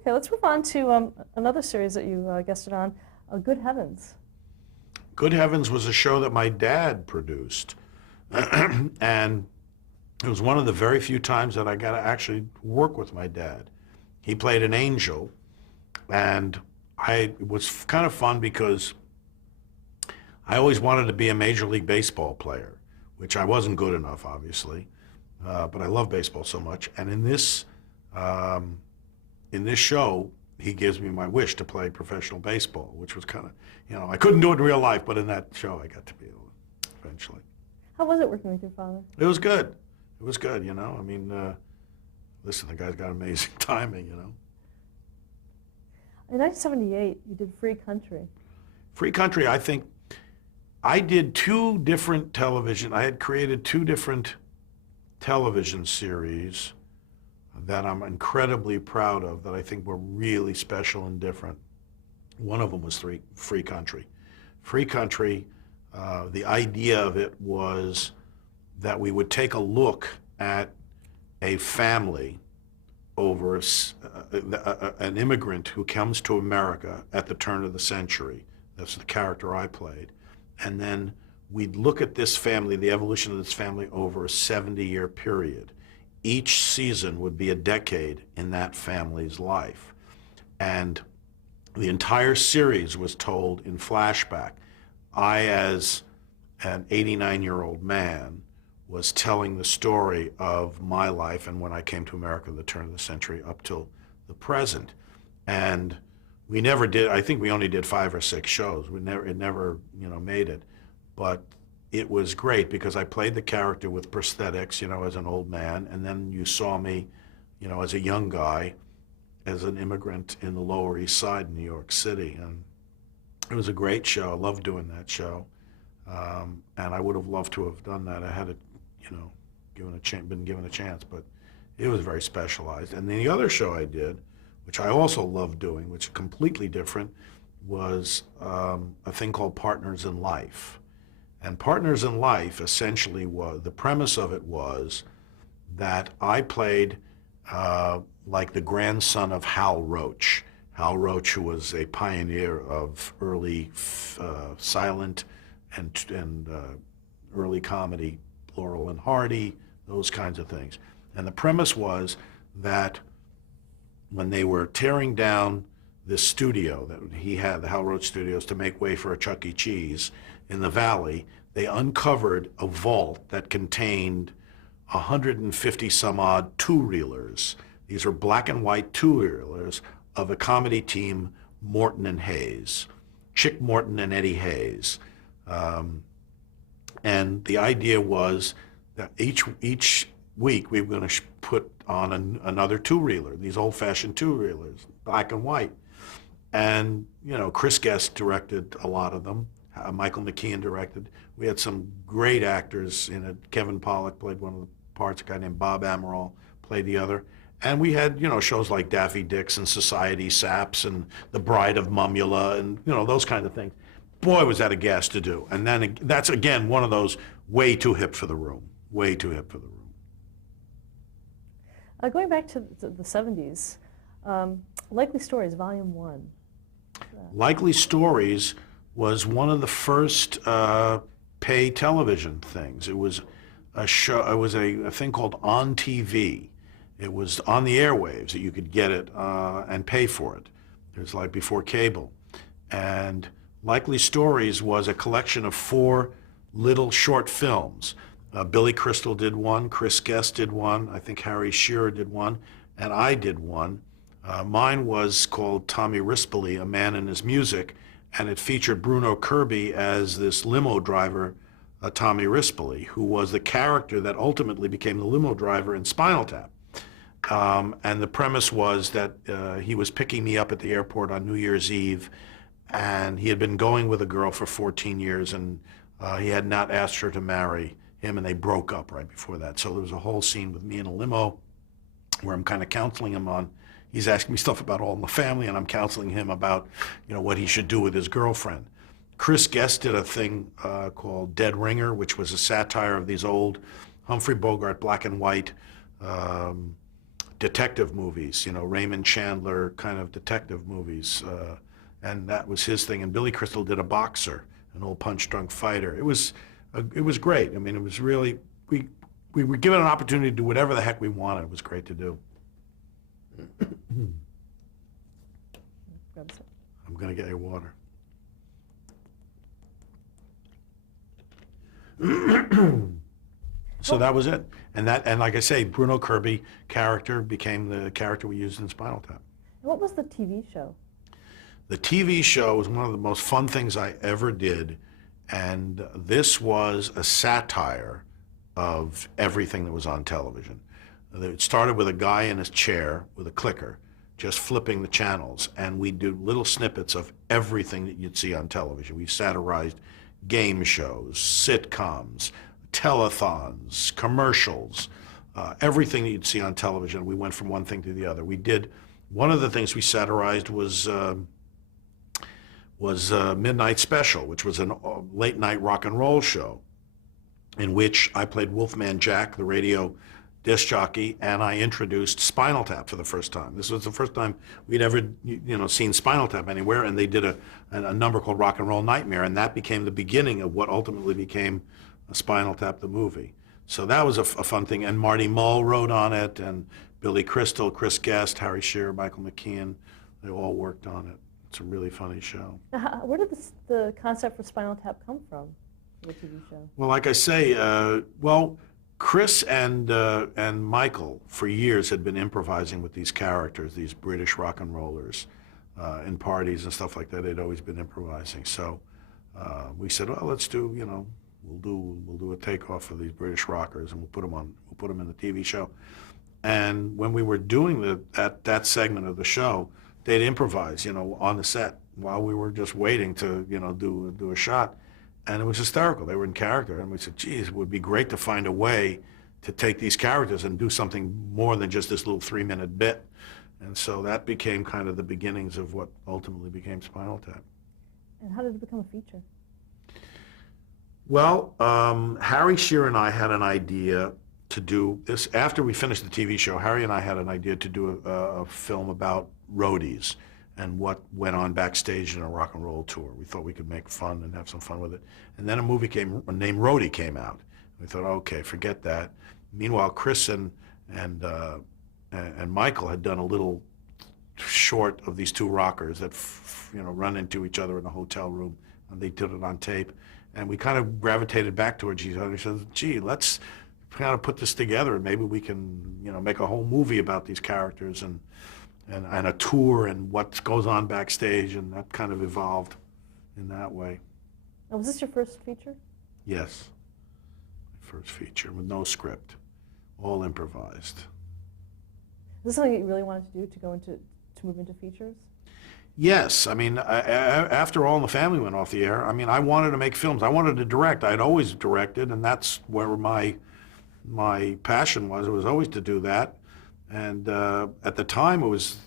Okay, let's move on to another series that you guested on, Good Heavens. Good Heavens was a show that my dad produced. And it was one of the very few times that I got to actually work with my dad. He played an angel, and it was kind of fun because I always wanted to be a Major League Baseball player, which I wasn't good enough, obviously, but I love baseball so much. And in this show, he gives me my wish to play professional baseball, which was kind of, I couldn't do it in real life, but in that show I got to be able to eventually. How was it working with your father? It was good. It was good, listen, the guy's got amazing timing, In 1978, you did Free Country. Free Country, I think, I did two different television, I had created two different television series that I'm incredibly proud of, that I think were really special and different. One of them was Free Country. Free Country, the idea of it was that we would take a look at a family over an immigrant who comes to America at the turn of the century. That's the character I played. And then we'd look at this family, the evolution of this family over a 70-year period. Each season would be a decade in that family's life. And the entire series was told in flashback. I, as an 89-year-old man, was telling the story of my life and when I came to America at the turn of the century up till the present. And we never did, I think we only did 5 or 6 shows. It never made it. But it was great because I played the character with prosthetics, as an old man, and then you saw me, as a young guy, as an immigrant in the Lower East Side in New York City. And it was a great show. I loved doing that show. And I would have loved to have done that. I had been given a chance, but it was very specialized. And the other show I did, which I also loved doing, which is completely different, was a thing called Partners in Life. And Partners in Life essentially the premise of it was that I played like the grandson of Hal Roach. Hal Roach, who was a pioneer of early silent and early comedy, Laurel and Hardy, those kinds of things. And the premise was that when they were tearing down this studio that he had, the Hal Roach Studios, to make way for a Chuck E. Cheese in the Valley, they uncovered a vault that contained 150 some odd two-reelers. These are black and white two-reelers of a comedy team, Morton and Hayes, Chick Morton and Eddie Hayes. And the idea was that each week we were going to put on another two-reeler, these old-fashioned two-reelers, black and white. And, Chris Guest directed a lot of them. Michael McKean directed. We had some great actors in it. Kevin Pollak played one of the parts. A guy named Bob Amaral played the other. And we had, shows like Daffy Dix and Society Saps and The Bride of Mumula and, those kind of things. Boy, was that a gas to do. And then that's, again, one of those way too hip for the room. Way too hip for the room. Going back to the 70s, Likely Stories, Volume 1. Likely Stories was one of the first pay television things. It was a show. It was a thing called On TV. It was on the airwaves that you could get it and pay for it. It was like before cable. And Likely Stories was a collection of 4 little short films. Billy Crystal did one, Chris Guest did one, I think Harry Shearer did one, and I did one. Mine was called Tommy Rispoli, A Man and His Music, and it featured Bruno Kirby as this limo driver, Tommy Rispoli, who was the character that ultimately became the limo driver in Spinal Tap. And the premise was that he was picking me up at the airport on New Year's Eve, and he had been going with a girl for 14 years, and he had not asked her to marry him, and they broke up right before that. So there was a whole scene with me in a limo where I'm kind of counseling him on, he's asking me stuff about All in the Family, and I'm counseling him about, what he should do with his girlfriend. Chris Guest did a thing called Dead Ringer, which was a satire of these old Humphrey Bogart black and white detective movies, Raymond Chandler kind of detective movies. And that was his thing. And Billy Crystal did a boxer, an old punch-drunk fighter. It was great. I mean, it was really, we were given an opportunity to do whatever the heck we wanted. It was great to do. I'm going to get you water. So that was it. And like I say, Bruno Kirby character became the character we used in Spinal Tap. What was the TV show? The TV show was one of the most fun things I ever did. And this was a satire of everything that was on television. It started with a guy in his chair with a clicker, just flipping the channels. And we'd do little snippets of everything that you'd see on television. We satirized game shows, sitcoms, telethons, commercials, everything that you'd see on television. We went from one thing to the other. One of the things we satirized was Midnight Special, which was a late night rock and roll show in which I played Wolfman Jack, the radio disc jockey, and I introduced Spinal Tap for the first time. This was the first time we'd ever seen Spinal Tap anywhere, and they did a number called Rock and Roll Nightmare, and that became the beginning of what ultimately became Spinal Tap the movie. So that was a fun thing, and Marty Mull wrote on it, and Billy Crystal, Chris Guest, Harry Shearer, Michael McKean, they all worked on it. It's a really funny show. Now, where did the concept for Spinal Tap come from, the TV show? Well, like I say, Chris and Michael, for years, had been improvising with these characters, these British rock and rollers, in parties and stuff like that. They'd always been improvising. So we said, well, let's do, we'll do a takeoff of these British rockers, and we'll put them in the TV show. And when we were doing that segment of the show, they'd improvise, on the set while we were just waiting to, do a shot. And it was hysterical. They were in character. And we said, geez, it would be great to find a way to take these characters and do something more than just this little 3-minute bit. And so that became kind of the beginnings of what ultimately became Spinal Tap. And how did it become a feature? Well, Harry Shearer and I had an idea to do this. After we finished the TV show, Harry and I had an idea to do a film about roadies and what went on backstage in a rock and roll tour. We thought we could make fun and have some fun with it. And then a movie named Roadie came out. We thought, okay, forget that. Meanwhile, Chris and Michael had done a little short of these two rockers that run into each other in a hotel room, and they did it on tape. And we kind of gravitated back towards each other. We said, gee, let's kind of put this together, and maybe we can, make a whole movie about these characters and a tour and what goes on backstage, and that kind of evolved in that way. And was this your first feature? Yes, my first feature with no script, all improvised. Is this something that you really wanted to do, to move into features? Yes, I mean, after All in the Family went off the air, I mean, I wanted to make films. I wanted to direct. I'd always directed, and that's where my passion was. It was always to do that. And at the time, it was,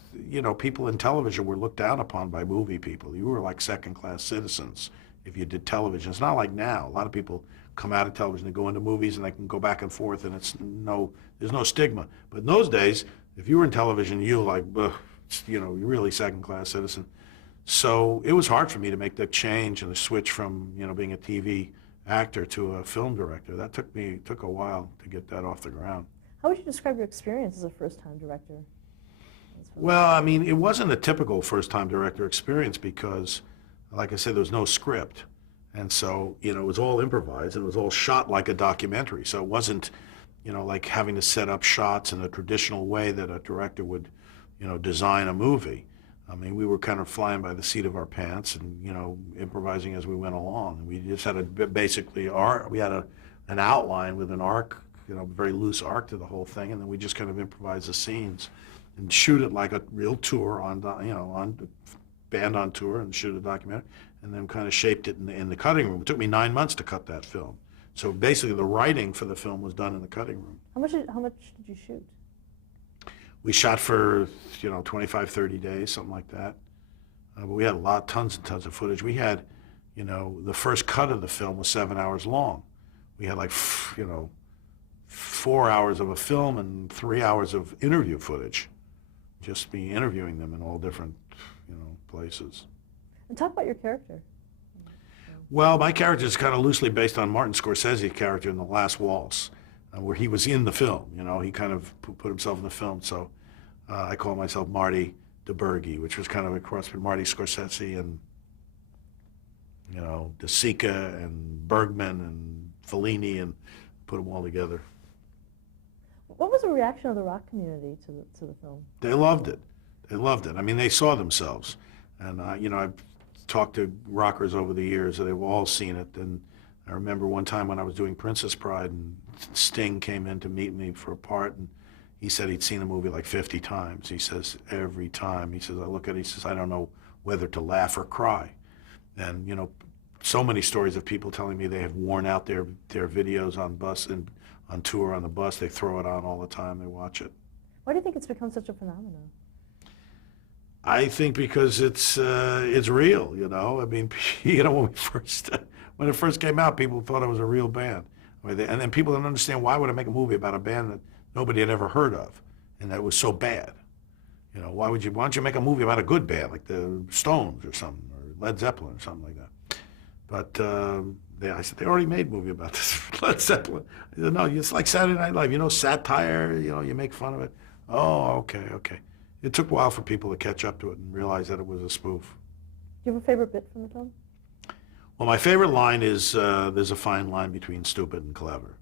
people in television were looked down upon by movie people. You were like second-class citizens if you did television. It's not like now. A lot of people come out of television and go into movies, and they can go back and forth, and there's no stigma. But in those days, if you were in television, you were like, ugh, you're really second-class citizen. So it was hard for me to make the change and the switch from, being a TV actor to a film director. That took a while to get that off the ground. How would you describe your experience as a first-time director? Well, I mean, it wasn't a typical first-time director experience because, like I said, there was no script. And so, it was all improvised, and it was all shot like a documentary. So it wasn't, like having to set up shots in a traditional way that a director would, design a movie. I mean, we were kind of flying by the seat of our pants and, improvising as we went along. And we just had we had an outline with an arc, very loose arc to the whole thing, and then we just kind of improvise the scenes and shoot it like a real tour on band on tour, and shoot a documentary, and then kind of shaped it in the cutting room. It took me 9 months to cut that film. So basically the writing for the film was done in the cutting room. How much did you shoot? We shot for, 25, 30 days, something like that. But we had tons and tons of footage. We had, the first cut of the film was 7 hours long. We had 4 hours of a film and 3 hours of interview footage. Just be interviewing them in all different, places. And talk about your character. Well, my character is kind of loosely based on Martin Scorsese's character in The Last Waltz, where he was in the film. He kind of put himself in the film. So I call myself Marty DeBurgi, which was kind of a cross between Marty Scorsese and, De Sica and Bergman and Fellini, and put them all together. What was the reaction of the rock community to the film? They loved it. They loved it. I mean, they saw themselves. And, I've talked to rockers over the years, and they've all seen it. And I remember one time when I was doing Princess Bride, and Sting came in to meet me for a part, and he said he'd seen the movie like 50 times. He says, every time. He says, I look at it, he says, I don't know whether to laugh or cry. And, so many stories of people telling me they have worn out their videos on bus and on tour on the bus. They throw it on all the time. They watch it. Why do you think it's become such a phenomenon? I think because it's real, I mean, when it first came out, people thought it was a real band. And then people didn't understand, why would I make a movie about a band that nobody had ever heard of and that was so bad? Why don't you make a movie about a good band like the Stones or something, or Led Zeppelin or something like that? But I said, they already made a movie about this, Led Zeppelin. I said, no, it's like Saturday Night Live, satire, you make fun of it. Oh, okay. It took a while for people to catch up to it and realize that it was a spoof. Do you have a favorite bit from the film? Well, my favorite line is, there's a fine line between stupid and clever.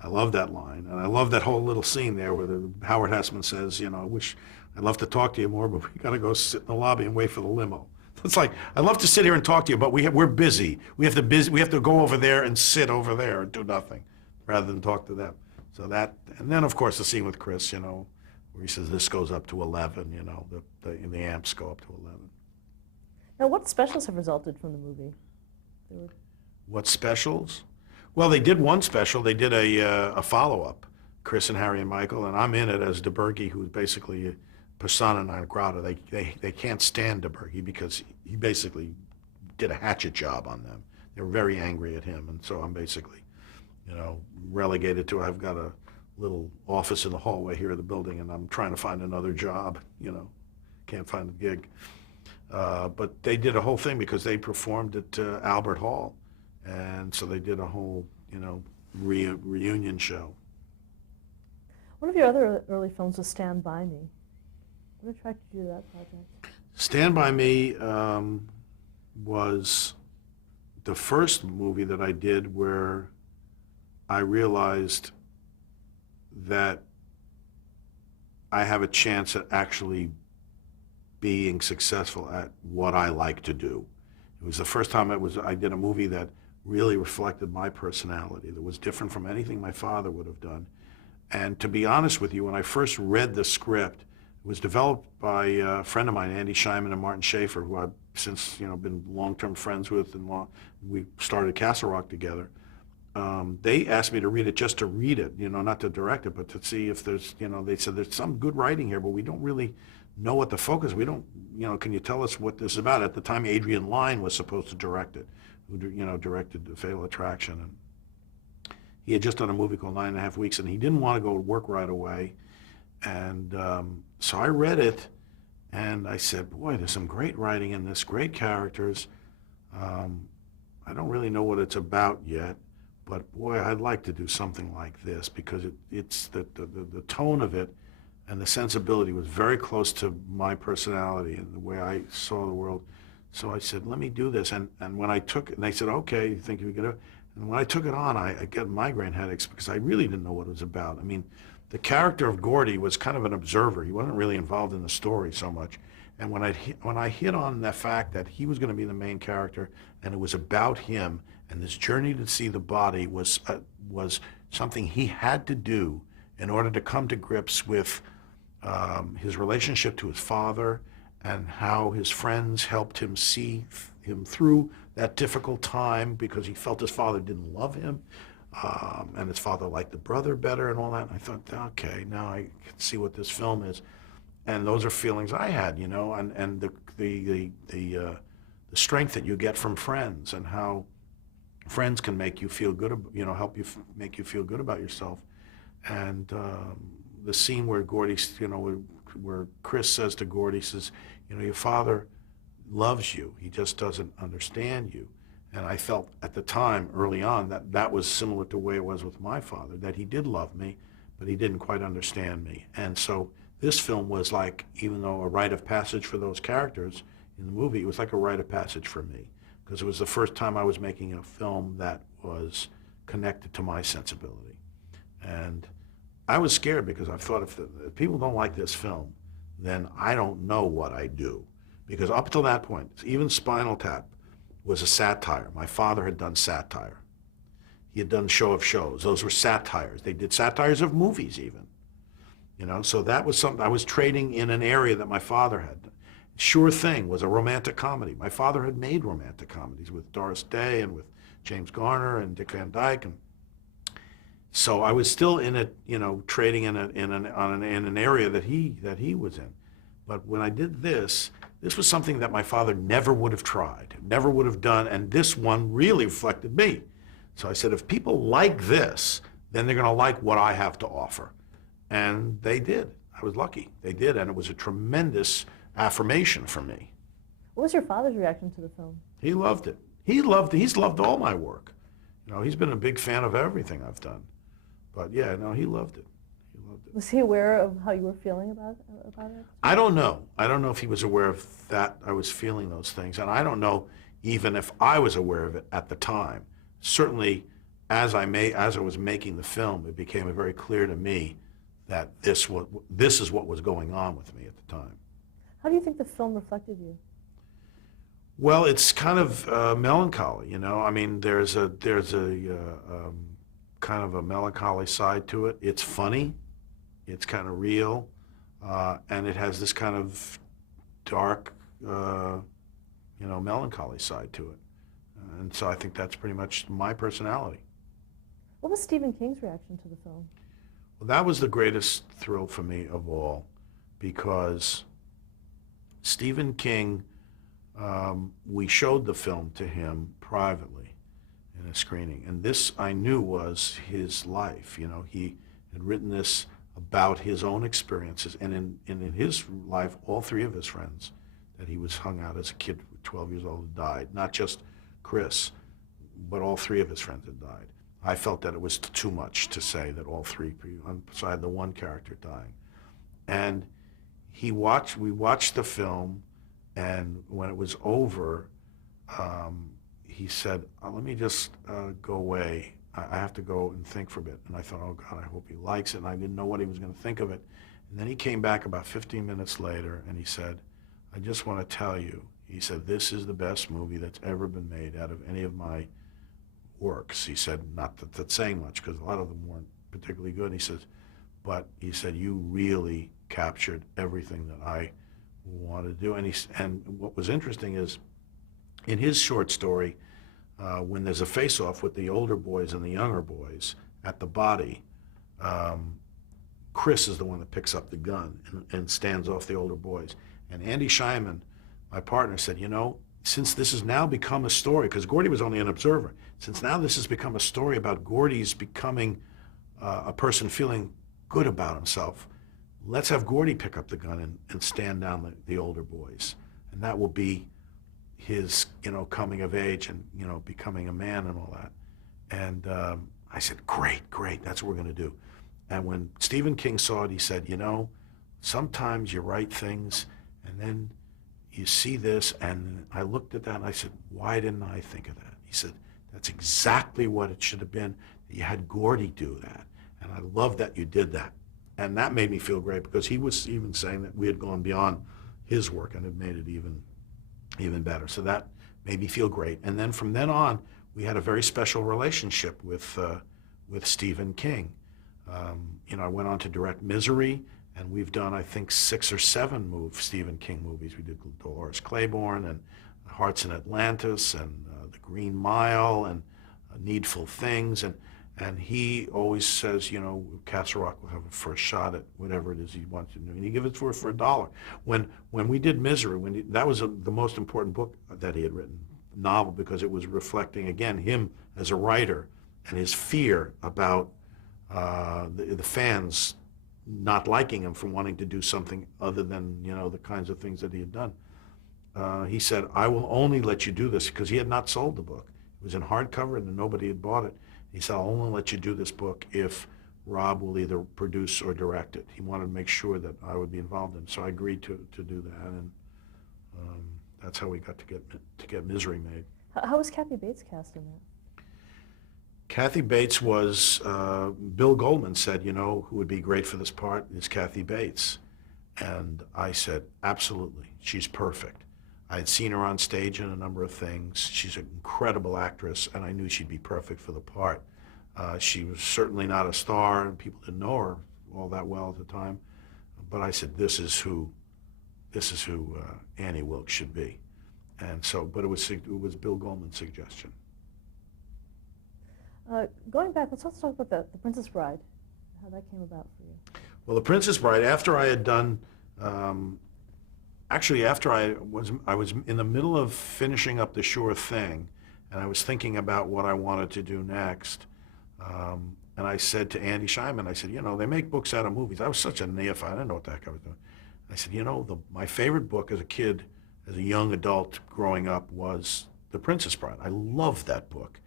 I love that line, and I love that whole little scene there where Howard Hessman says, I'd love to talk to you more, but we got to go sit in the lobby and wait for the limo. It's like, I'd love to sit here and talk to you, but we're busy. We have to go over there and sit over there and do nothing rather than talk to them. So that, and then of course the scene with Chris, where he says this goes up to 11, the amps go up to 11. Now, what specials have resulted from the movie? What specials? Well, they did one special. They did a follow-up, Chris and Harry and Michael, and I'm in it as DeBurgi, who's basically persona non grata. They can't stand DeBurgi because he basically did a hatchet job on them. They were very angry at him, and so I'm basically, relegated to, I've got a little office in the hallway here of the building, and I'm trying to find another job, can't find a gig. But they did a whole thing because they performed at Albert Hall, and so they did a whole, reunion show. One of your other early films was Stand By Me. What attracted you to that project? Stand By Me was the first movie that I did where I realized that I have a chance at actually being successful at what I like to do. It was the first time I did a movie that really reflected my personality, that was different from anything my father would have done. And to be honest with you, when I first read the script, it was developed by a friend of mine, Andy Scheinman and Martin Schaefer, who I've since been long-term friends with, and we started Castle Rock together. They asked me to read it just to read it, not to direct it, but to see if there's, they said there's some good writing here, but we don't really know what the focus. We don't, can you tell us what this is about? At the time, Adrian Lyne was supposed to direct it, who directed The Fatal Attraction, and he had just done a movie called 9.5 Weeks, and he didn't want to go to work right away. And so I read it, and I said, boy, there's some great writing in this, great characters. I don't really know what it's about yet, but boy, I'd like to do something like this, because it's the tone of it and the sensibility was very close to my personality and the way I saw the world. So I said, let me do this. And when I took it, and they said, okay, you think you're going to? And when I took it on, I got migraine headaches because I really didn't know what it was about. I mean, the character of Gordy was kind of an observer. He wasn't really involved in the story so much. And when I hit on the fact that he was going to be the main character and it was about him, and this journey to see the body was something he had to do in order to come to grips with his relationship to his father and how his friends helped him see him through that difficult time because he felt his father didn't love him, and his father liked the brother better and all that. And I thought, okay, now I can see what this film is. And those are feelings I had, and the strength that you get from friends and how friends can make you feel good, help you make you feel good about yourself. And the scene where Gordy, where Chris says to Gordy, says, your father loves you. He just doesn't understand you. And I felt at the time, early on, that that was similar to the way it was with my father, that he did love me, but he didn't quite understand me. And so this film was like, even though a rite of passage for those characters in the movie, it was like a rite of passage for me, because it was the first time I was making a film that was connected to my sensibility. And I was scared because I thought if people don't like this film, then I don't know what I do. Because up until that point, even Spinal Tap was a satire. My father had done satire. He had done Show of Shows. Those were satires. They did satires of movies even. So that was something I was trading in an area that my father had. Sure Thing was a romantic comedy. My father had made romantic comedies with Doris Day and with James Garner and Dick Van Dyke. And so I was still in it, trading in an area that he was in. But when I did this was something that my father never would have tried, never would have done, and this one really reflected me. So I said, if people like this, then they're going to like what I have to offer. And they did. I was lucky. They did, and it was a tremendous affirmation for me. What was your father's reaction to the film? He loved it. He's loved all my work. He's been a big fan of everything I've done. But yeah, no, he loved it. Was he aware of how you were feeling about it? I don't know. I don't know if he was aware of that I was feeling those things. And I don't know even if I was aware of it at the time. Certainly, as I was making the film, it became very clear to me that this is what was going on with me at the time. How do you think the film reflected you? Well, it's kind of melancholy, I mean, there's a kind of a melancholy side to it. It's funny. It's kind of real, and it has this kind of dark, melancholy side to it. And so I think that's pretty much my personality. What was Stephen King's reaction to the film? Well, that was the greatest thrill for me of all, because Stephen King, we showed the film to him privately in a screening, and this I knew was his life. He had written this about his own experiences, and in his life, all three of his friends that he was hung out as a kid, 12 years old, had died. Not just Chris, but all three of his friends had died. I felt that it was too much to say that all three, beside the one character dying. And we watched the film, and when it was over, he said, let me just go away. I have to go and think for a bit. And I thought, oh God, I hope he likes it. And I didn't know what he was going to think of it. And then he came back about 15 minutes later and he said, I just want to tell you, he said, this is the best movie that's ever been made out of any of my works. He said, not that that's saying much because a lot of them weren't particularly good. He says, but he said, you really captured everything that I wanted to do. And what was interesting is in his short story, when there's a face-off with the older boys and the younger boys at the body, Chris is the one that picks up the gun and stands off the older boys. And Andy Scheinman, my partner, said, since this has now become a story, because Gordy was only an observer, since now this has become a story about Gordy's becoming a person feeling good about himself, let's have Gordy pick up the gun and stand down the older boys. And that will be his, coming of age and, becoming a man and all that. And I said, great, that's what we're going to do. And when Stephen King saw it, he said, sometimes you write things and then you see this. And I looked at that and I said, why didn't I think of that? He said, that's exactly what it should have been. You had Gordy do that. And I love that you did that. And that made me feel great because he was even saying that we had gone beyond his work and it made it even better. So that made me feel great. And then from then on, we had a very special relationship with Stephen King. I went on to direct Misery, and we've done, I think, 6 or 7 Stephen King movies. We did Dolores Claiborne and Hearts in Atlantis and The Green Mile and Needful Things. And he always says, Castle Rock will have a first shot at whatever it is he wants to do. And he gives it for $1. When we did Misery, that was the most important book that he had written, novel, because it was reflecting, again, him as a writer and his fear about the fans not liking him for wanting to do something other than, the kinds of things that he had done. He said, I will only let you do this, because he had not sold the book. It was in hardcover and nobody had bought it. He said, I'll only let you do this book if Rob will either produce or direct it. He wanted to make sure that I would be involved in it. So I agreed to do that, and that's how we got to get Misery made. How was Kathy Bates cast in that? Kathy Bates was, Bill Goldman said, who would be great for this part is Kathy Bates. And I said, absolutely, she's perfect. I had seen her on stage in a number of things. She's an incredible actress, and I knew she'd be perfect for the part. She was certainly not a star, and people didn't know her all that well at the time. But I said, this is who Annie Wilkes should be. And so, but it was Bill Goldman's suggestion. Going back, let's talk about the Princess Bride, how that came about for you. Well, The Princess Bride, after I had done, actually after I was in the middle of finishing up The Sure Thing, and I was thinking about what I wanted to do next. And I said to Andy Scheinman, I said, they make books out of movies. I was such a neophyte, I didn't know what the heck I was doing. I said, my favorite book as a kid, as a young adult growing up, was The Princess Bride. I loved that book.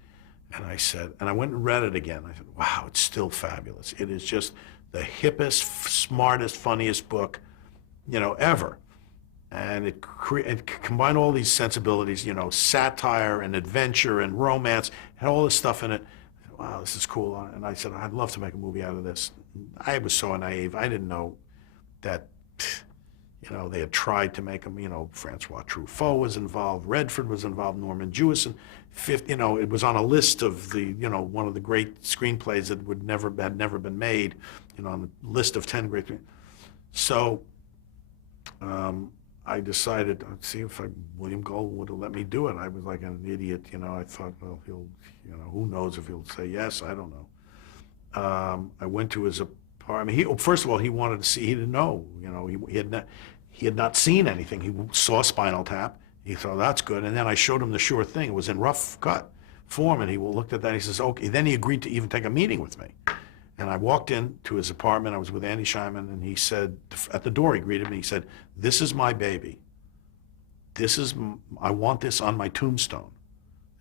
And I said, and I went and read it again. I said, wow, it's still fabulous. It is just the hippest, smartest, funniest book, ever. And it combined all these sensibilities, satire and adventure and romance, had all this stuff in it. I said, wow, this is cool. And I said, I'd love to make a movie out of this. I was so naive. I didn't know that, they had tried to make them, Francois Truffaut was involved, Redford was involved, Norman Jewison. It was on a list of the, one of the great screenplays that had never been made, on the list of 10 great. So I decided, let's see if William Goldman would have let me do it. I was like an idiot, I thought, well, who knows if he'll say yes, I don't know. I went to his apartment. First of all, he wanted to see, he didn't know, he had not seen anything. He saw Spinal Tap. He thought, that's good. And then I showed him The Sure Thing. It was in rough cut form, and he looked at that. He says, okay. Then he agreed to even take a meeting with me. And I walked into his apartment. I was with Andy Scheinman, and he said, at the door, he greeted me. He said, this is my baby. I want this on my tombstone.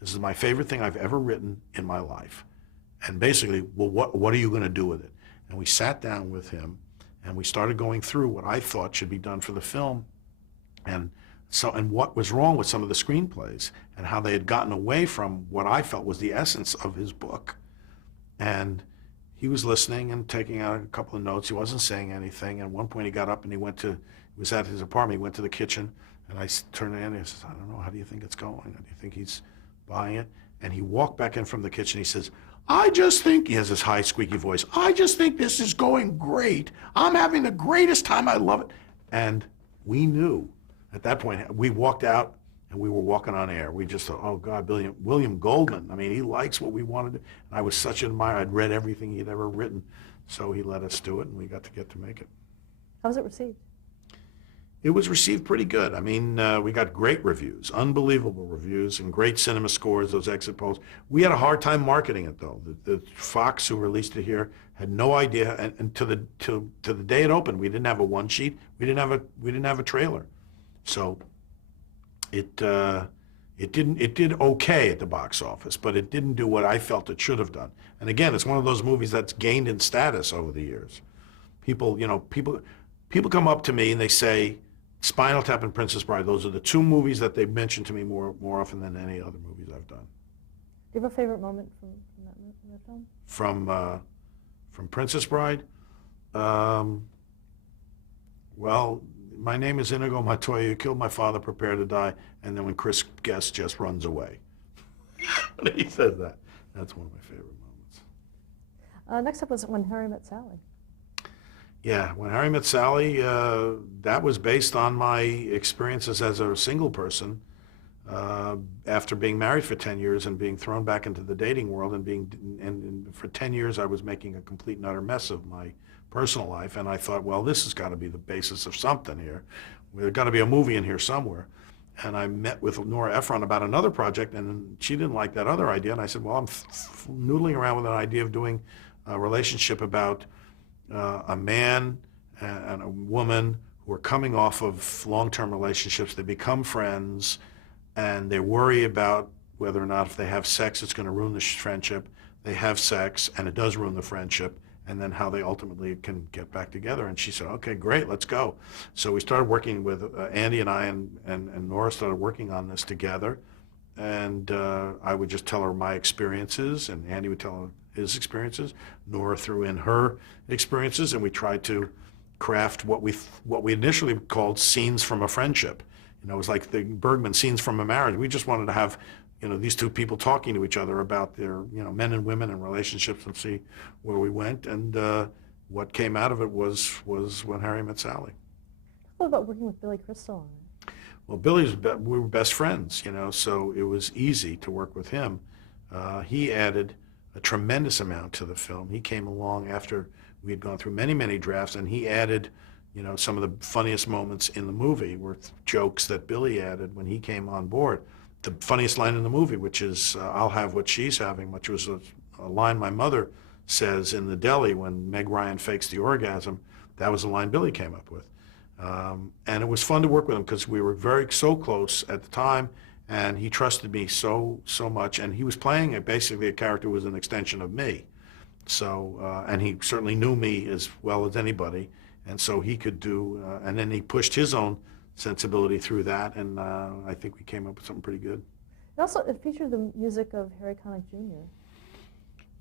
This is my favorite thing I've ever written in my life. And basically, well, what are you going to do with it? And we sat down with him, and we started going through what I thought should be done for the film, and what was wrong with some of the screenplays, and how they had gotten away from what I felt was the essence of his book. And he was listening and taking out a couple of notes. He wasn't saying anything. And at one point he got up and he was at his apartment. He went to the kitchen, and I turned to Andy and I said, I don't know, how do you think it's going? Do you think he's buying it? And he walked back in from the kitchen. He says, I just think, he has this high squeaky voice, I just think this is going great. I'm having the greatest time. I love it. And we knew at that point, we walked out and we were walking on air. We just thought, oh God, William Goldman. I mean, he likes what we wanted to. And I was such an admirer. I'd read everything he'd ever written. So he let us do it, and we got to make it. How was it received? It was received pretty good. I mean, we got great reviews, unbelievable reviews, and great cinema scores, those exit polls. We had a hard time marketing it, though. The Fox, who released it here, had no idea. And to the day it opened, we didn't have a one sheet. We didn't have a trailer. So it did okay at the box office, but it didn't do what I felt it should have done. And again, it's one of those movies that's gained in status over the years. People come up to me and they say, Spinal Tap and Princess Bride, those are the two movies that they've mentioned to me more often than any other movies I've done. Do you have a favorite moment from that film? From Princess Bride? Well, my name is Inigo Montoya, you killed my father, prepare to die, and then when Chris Guest just runs away. When he says that, that's one of my favorite moments. Next up was When Harry Met Sally. Yeah, When Harry Met Sally, that was based on my experiences as a single person after being married for 10 years and being thrown back into the dating world, and for 10 years I was making a complete and utter mess of my personal life, and I thought, well, this has got to be the basis of something here. There's got to be a movie in here somewhere. And I met with Nora Ephron about another project, and she didn't like that other idea, and I said, well, I'm noodling around with an idea of doing relationship about a man and a woman who are coming off of long-term relationships. They become friends, and they worry about whether or not if they have sex, it's going to ruin the friendship. They have sex, and it does ruin the friendship, and then how they ultimately can get back together. And she said, okay, great, let's go. So we started working with Andy and I, and Nora started working on this together. And I would just tell her my experiences, and Andy would tell her his experiences. Nora threw in her experiences, and we tried to craft what we initially called scenes from a friendship. You know, it was like the Bergman scenes from a marriage. We just wanted to have, you know, these two people talking to each other about their, you know, men and women and relationships, and see where we went. And what came out of it was When Harry Met Sally. What about working with Billy Crystal on it? Well, we were best friends, you know, so it was easy to work with him. He added a tremendous amount to the film. He came along after we had gone through many, many drafts, and he added, you know, some of the funniest moments in the movie were jokes that Billy added when he came on board. The funniest line in the movie, which is, I'll have what she's having, which was a line my mother says in the deli when Meg Ryan fakes the orgasm. That was a line Billy came up with. And it was fun to work with him because we were so close at the time, and he trusted me so much, and he was playing basically a character who was an extension of me. So, and he certainly knew me as well as anybody, and so he could do, and then he pushed his own sensibility through that, and I think we came up with something pretty good. It featured the music of Harry Connick Jr.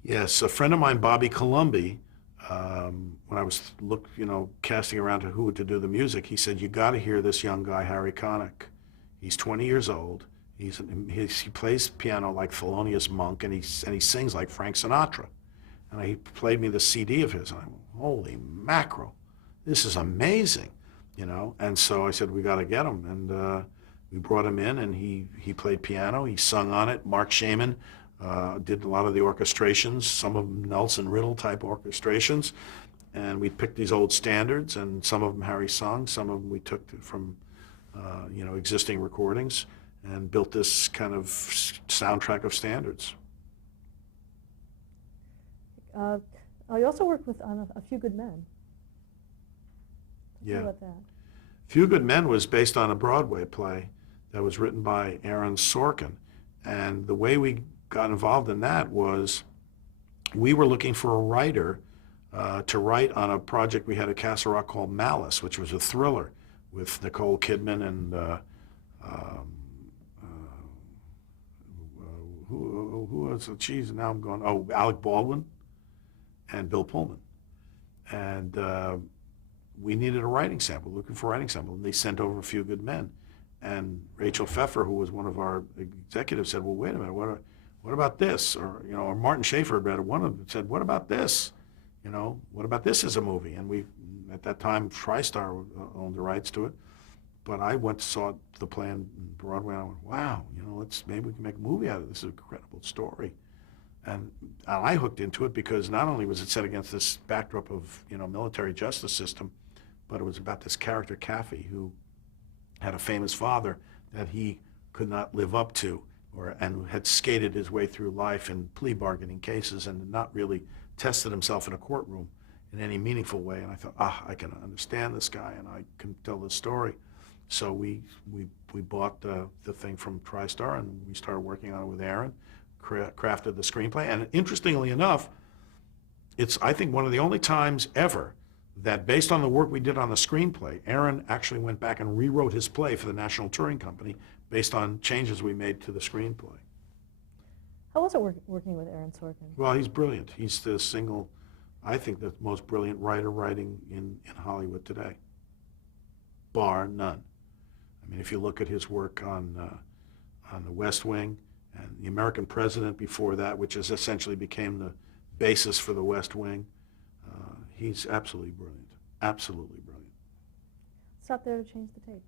Yes, a friend of mine, Bobby Columbi, when I was casting around to who to do the music, he said, you got to hear this young guy, Harry Connick. He's 20 years old. He plays piano like Thelonious Monk, and he sings like Frank Sinatra. And he played me the CD of his, and I went, holy mackerel, this is amazing, you know. And so I said, we got to get him, and we brought him in, and he played piano. He sung on it. Mark Shaman did a lot of the orchestrations, some of them Nelson Riddle type orchestrations, and we picked these old standards, and some of them Harry sung, some of them we took from existing recordings, and built this kind of soundtrack of standards. You also worked on A Few Good Men. Yeah. About that. Few Good Men was based on a Broadway play that was written by Aaron Sorkin, and the way we got involved in that was we were looking for a writer to write on a project we had at Castle Rock called Malice, which was a thriller with Nicole Kidman and who was it? Geez, now I'm going, Alec Baldwin and Bill Pullman. And we needed a writing sample, looking for a writing sample, and they sent over A Few Good Men. And Rachel Pfeffer, who was one of our executives, said, well, wait a minute, what about this? Or Martin Schaefer had read it. One of them said, what about this? What about this as a movie? And we, at that time, TriStar owned the rights to it. But I went to saw the play on Broadway, and I went, wow, maybe we can make a movie out of this. It's an incredible story. And I hooked into it because not only was it set against this backdrop of, military justice system, but it was about this character, Caffey, who had a famous father that he could not live up to, and had skated his way through life in plea bargaining cases and not really tested himself in a courtroom in any meaningful way. And I thought, I can understand this guy, and I can tell this story. So we bought the thing from TriStar, and we started working on it with Aaron, crafted the screenplay. And interestingly enough, it's, I think, one of the only times ever that, based on the work we did on the screenplay, Aaron actually went back and rewrote his play for the National Touring Company based on changes we made to the screenplay. How was it working with Aaron Sorkin? Well, he's brilliant. He's I think, the most brilliant writer writing in Hollywood today, bar none. I mean, if you look at his work on The West Wing and The American President before that, which is essentially became the basis for The West Wing, he's absolutely brilliant. Absolutely brilliant. Stop there to change the tape.